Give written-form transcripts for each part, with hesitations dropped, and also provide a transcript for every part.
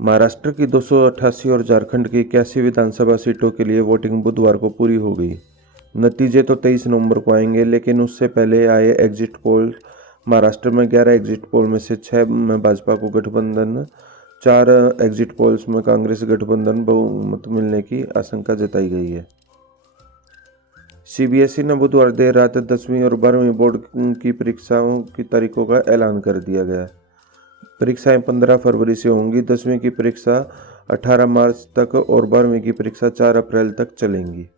महाराष्ट्र की 288 और झारखंड की 81 विधानसभा सीटों के लिए वोटिंग बुधवार को पूरी हो गई। नतीजे तो 23 नवंबर को आएंगे, लेकिन उससे पहले आए एग्जिट पोल। महाराष्ट्र में 11 एग्जिट पोल में से 6 में भाजपा को गठबंधन, 4 एग्जिट पोल्स में कांग्रेस गठबंधन बहुमत मिलने की आशंका जताई गई है। सीबीएसई ने बुधवार देर रात 10वीं और 12वीं बोर्ड की परीक्षाओं की तारीखों का ऐलान कर दिया गया। परीक्षाएं 15 फरवरी से होंगी। 10वीं की परीक्षा 18 मार्च तक और 12वीं की परीक्षा 4 अप्रैल तक चलेंगी।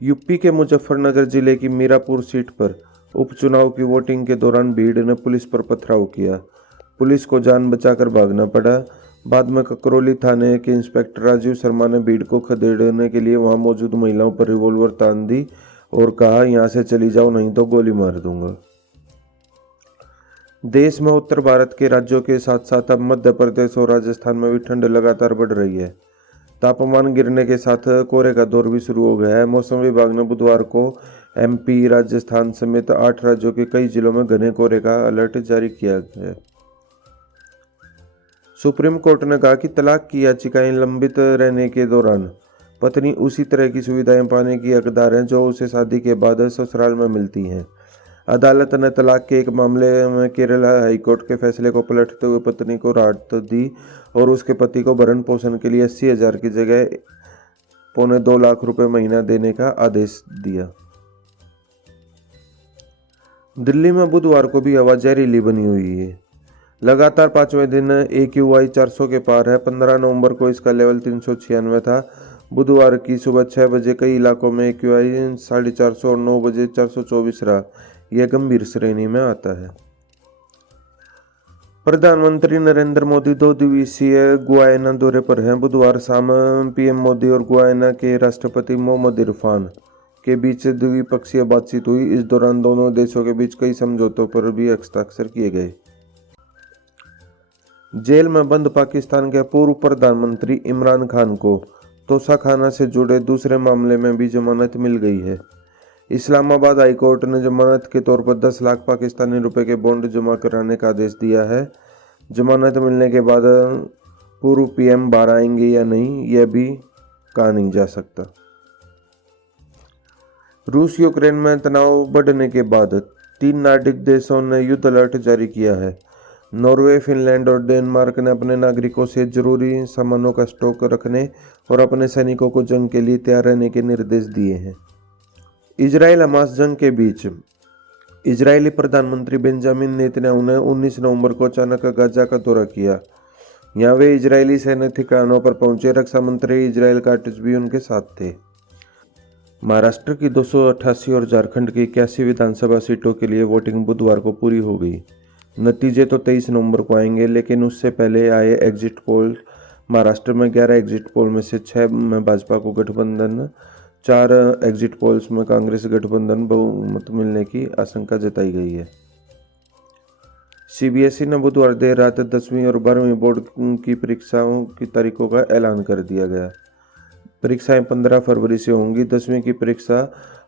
यूपी के मुजफ्फरनगर जिले की मीरापुर सीट पर उपचुनाव की वोटिंग के दौरान भीड़ ने पुलिस पर पथराव किया। पुलिस को जान बचाकर भागना पड़ा। बाद में ककरौली थाने के इंस्पेक्टर राजीव शर्मा ने भीड़ को खदेड़ने के लिए वहां मौजूद महिलाओं पर रिवॉल्वर तान दी और कहा, यहां से चली जाओ नहीं तो गोली मार दूंगा। देश में उत्तर भारत के राज्यों के साथ साथ अब मध्य प्रदेश और राजस्थान में भी ठंड लगातार बढ़ रही है। तापमान गिरने के साथ कोहरे का दौर भी शुरू हो गया है। मौसम विभाग ने बुधवार को एमपी, राजस्थान समेत 8 राज्यों के कई जिलों में घने कोहरे का अलर्ट जारी किया है। सुप्रीम कोर्ट ने कहा कि तलाक की याचिकाएं लंबित रहने के दौरान पत्नी उसी तरह की सुविधाएं पाने की हकदार है जो उसे शादी के बाद ससुराल में मिलती हैं। अदालत ने तलाक के एक मामले में केरल हाईकोर्ट के फैसले को पलटते हुए पत्नी को राहत दी और उसके पति को भरण पोषण के लिए 80,000 की जगह 2.25 लाख रुपए महीना देने का आदेश दिया। दिल्ली में बुधवार को भी हवा जहरीली बनी हुई है। लगातार 5वें दिन AQI 400 के पार है। 15 नवंबर को इसका लेवल 396 था। बुधवार की सुबह 6 बजे कई इलाकों में AQI 450 और 9 बजे 424 रहा। यह गंभीर श्रेणी में आता है। प्रधानमंत्री नरेंद्र मोदी 2 दिवसीय गुयाना दौरे पर हैं। बुधवार शाम पीएम मोदी और गुयाना के राष्ट्रपति मोहम्मद इरफान के बीच द्विपक्षीय बातचीत हुई। इस दौरान दोनों देशों के बीच कई समझौतों पर भी हस्ताक्षर किए गए। जेल में बंद पाकिस्तान के पूर्व प्रधानमंत्री इमरान खान को तोशाखाना से जुड़े दूसरे मामले में भी जमानत मिल गई है। इस्लामाबाद हाईकोर्ट ने जमानत के तौर पर 10 लाख पाकिस्तानी रुपए के बॉन्ड जमा कराने का आदेश दिया है। जमानत मिलने के बाद पूर्व पीएम बाहर आएंगे या नहीं, यह भी कहा नहीं जा सकता। रूस यूक्रेन में तनाव बढ़ने के बाद 3 नार्डिक देशों ने युद्ध अलर्ट जारी किया है। नॉर्वे, फिनलैंड और डेनमार्क ने अपने नागरिकों से जरूरी सामानों का स्टॉक रखने और अपने सैनिकों को जंग के लिए तैयार रहने के निर्देश दिए हैं। इजराइल हमास जंग के बीच इजरायली प्रधानमंत्री बेंजामिन नेतन्याहू ने 19 नवंबर को अचानक गाजा का दौरा किया। यहाँ वे इजरायली सैन्य ठिकानों पर पहुंचे। रक्षा मंत्री इजराइल काटिस भी उनके साथ थे। महाराष्ट्र की 288 और झारखंड की 81 विधानसभा सीटों के लिए वोटिंग बुधवार को पूरी हो गई। नतीजे तो 23 नवंबर को आएंगे, लेकिन उससे पहले आए एग्जिट पोल। महाराष्ट्र में 11 एग्जिट पोल में से 6 में भाजपा को गठबंधन, 4 एग्जिट पोल्स में कांग्रेस गठबंधन बहुमत मिलने की आशंका जताई गई है। सीबीएसई ने बुधवार देर रात 10वीं और 12वीं बोर्ड की परीक्षाओं की तारीखों का ऐलान कर दिया गया। परीक्षाएं 15 फरवरी से होंगी। 10वीं की परीक्षा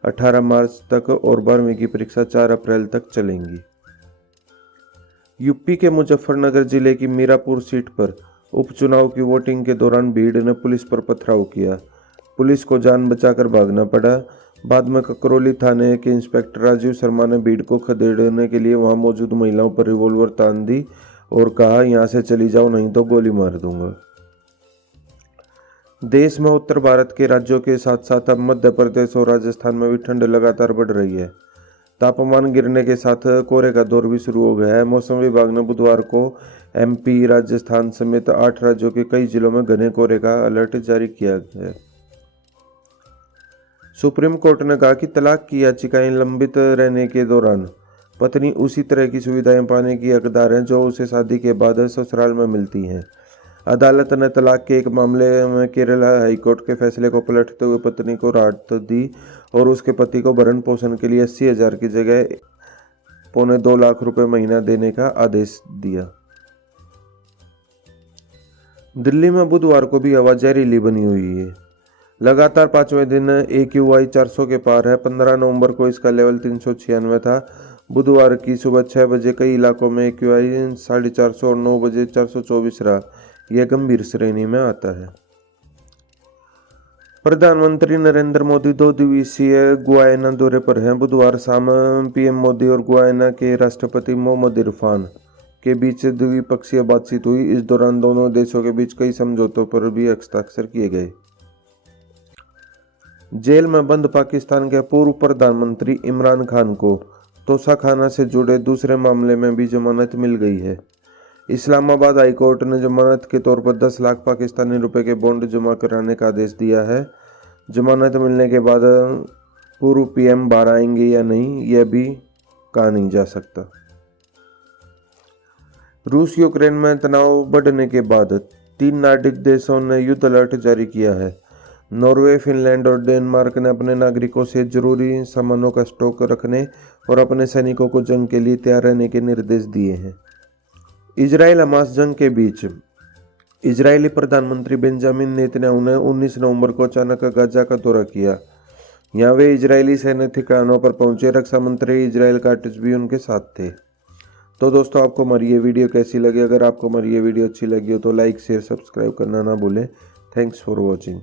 18 मार्च तक और 12वीं की परीक्षा 4 अप्रैल तक चलेंगी। यूपी के मुजफ्फरनगर जिले की मीरापुर सीट पर उपचुनाव की वोटिंग के दौरान भीड़ ने पुलिस पर पथराव किया। पुलिस को जान बचाकर भागना पड़ा। बाद में ककरौली थाने के इंस्पेक्टर राजीव शर्मा ने भीड़ को खदेड़ने के लिए वहां मौजूद महिलाओं पर रिवॉल्वर तान दी और कहा, यहां से चली जाओ नहीं तो गोली मार दूंगा। देश में उत्तर भारत के राज्यों के साथ साथ अब मध्य प्रदेश और राजस्थान में भी ठंड लगातार बढ़ रही है। तापमान गिरने के साथ कोहरे का दौर भी शुरू हो गया है। मौसम विभाग ने बुधवार को एमपी, राजस्थान समेत 8 राज्यों के कई जिलों में घने कोहरे का अलर्ट जारी किया है। सुप्रीम कोर्ट ने कहा कि तलाक की याचिकाएं लंबित रहने के दौरान पत्नी उसी तरह की सुविधाएं पाने की हकदार है जो उसे शादी के बाद ससुराल में मिलती हैं। अदालत ने तलाक के एक मामले में केरल हाईकोर्ट के फैसले को पलटते हुए पत्नी को राहत दी और उसके पति को भरण पोषण के लिए 80,000 की जगह 2.25 लाख रुपए महीना देने का आदेश दिया। दिल्ली में बुधवार को भी हवा जहरीली बनी हुई है। लगातार 5वें दिन AQI 400 के पार है। 15 नवंबर को इसका लेवल 396 था। बुधवार की सुबह 6 बजे कई इलाकों में AQI 450 और 9 बजे 424 रहा। यह गंभीर श्रेणी में आता है। प्रधानमंत्री नरेंद्र मोदी 2 दिवसीय गुयाना दौरे पर हैं। बुधवार शाम PM मोदी और गुयाना के राष्ट्रपति मोहम्मद इरफान के बीच द्विपक्षीय बातचीत हुई। इस दौरान दोनों देशों के बीच कई समझौतों पर भी हस्ताक्षर किए गए। जेल में बंद पाकिस्तान के पूर्व प्रधानमंत्री इमरान खान को तोशाखाना से जुड़े दूसरे मामले में भी जमानत मिल गई है। इस्लामाबाद हाईकोर्ट ने जमानत के तौर पर 10 लाख पाकिस्तानी रुपए के बॉन्ड जमा कराने का आदेश दिया है। जमानत मिलने के बाद पूर्व PM बाहर आएंगे या नहीं, यह भी कहा नहीं जा सकता। रूस यूक्रेन में तनाव बढ़ने के बाद 3 नार्डिक देशों ने युद्ध अलर्ट जारी किया है। नॉर्वे, फिनलैंड और डेनमार्क ने अपने नागरिकों से जरूरी सामानों का स्टॉक रखने और अपने सैनिकों को जंग के लिए तैयार रहने के निर्देश दिए हैं। इजराइल हमास जंग के बीच इजरायली प्रधानमंत्री बेंजामिन नेतन्याहू ने 19 नवंबर को अचानक गाजा का दौरा किया। यहाँ वे इजरायली सैन्य ठिकानों पर पहुंचे। रक्षा मंत्री इजराइल काटिस भी उनके साथ थे। तो दोस्तों, आपको हमारी ये वीडियो कैसी लगी? अगर आपको हमारी ये वीडियो अच्छी लगी हो तो लाइक, शेयर, सब्सक्राइब करना ना भूलें। Thanks for watching.